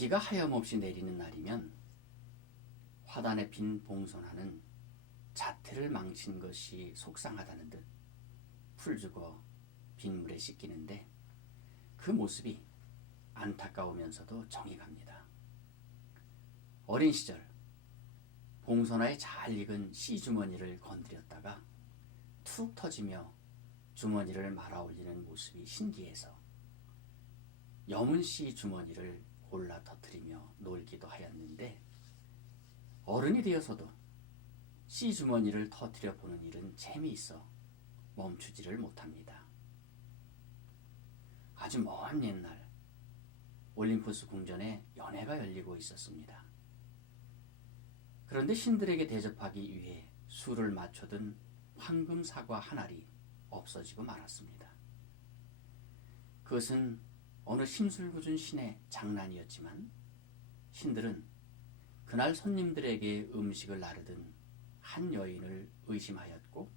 비가 하염없이 내리는 날이면 화단에 빈 봉선화는 자태를 망친 것이 속상하다는 듯 풀죽어 빗물에 씻기는데 그 모습이 안타까우면서도 정이 갑니다. 어린 시절 봉선화에 잘 익은 씨 주머니를 건드렸다가 툭 터지며 주머니를 말아 올리는 모습이 신기해서 여문 씨 주머니를 골라 터뜨리며 놀기도 하였는데 어른이 되어서도 씨 주머니를 터뜨려 보는 일은 재미있어 멈추지를 못합니다. 아주 먼 옛날 올림푸스 궁전에 연회가 열리고 있었습니다. 그런데 신들에게 대접하기 위해 술을 맞춰둔 황금 사과 한 알이 없어지고 말았습니다. 그것은 어느 심술궂은 신의 장난이었지만 신들은 그날 손님들에게 음식을 나르던 한 여인을 의심하였고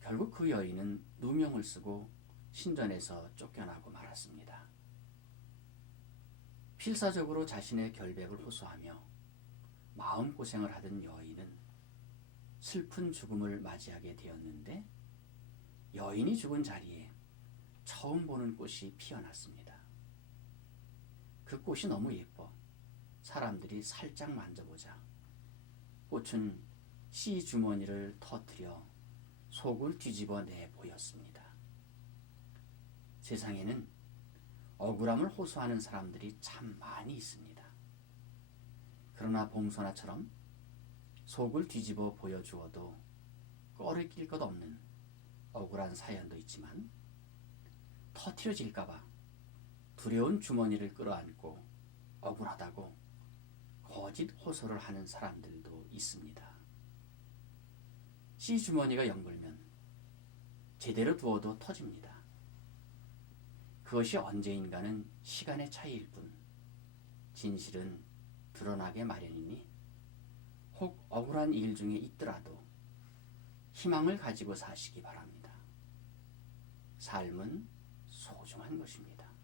결국 그 여인은 누명을 쓰고 신전에서 쫓겨나고 말았습니다. 필사적으로 자신의 결백을 호소하며 마음고생을 하던 여인은 슬픈 죽음을 맞이하게 되었는데 여인이 죽은 자리에 처음 보는 꽃이 피어났습니다. 그 꽃이 너무 예뻐 사람들이 살짝 만져보자 꽃은 씨 주머니를 터뜨려 속을 뒤집어 내 보였습니다. 세상에는 억울함을 호소하는 사람들이 참 많이 있습니다. 그러나 봉선화처럼 속을 뒤집어 보여주어도 꺼리낄 것 없는 억울한 사연도 있지만 터트려질까봐 두려운 주머니를 끌어안고 억울하다고 거짓 호소를 하는 사람들도 있습니다. 씨 주머니가 연글면 제대로 두어도 터집니다. 그것이 언제인가는 시간의 차이일 뿐 진실은 드러나게 마련이니 혹 억울한 일 중에 있더라도 희망을 가지고 사시기 바랍니다. 삶은 소중한 것입니다.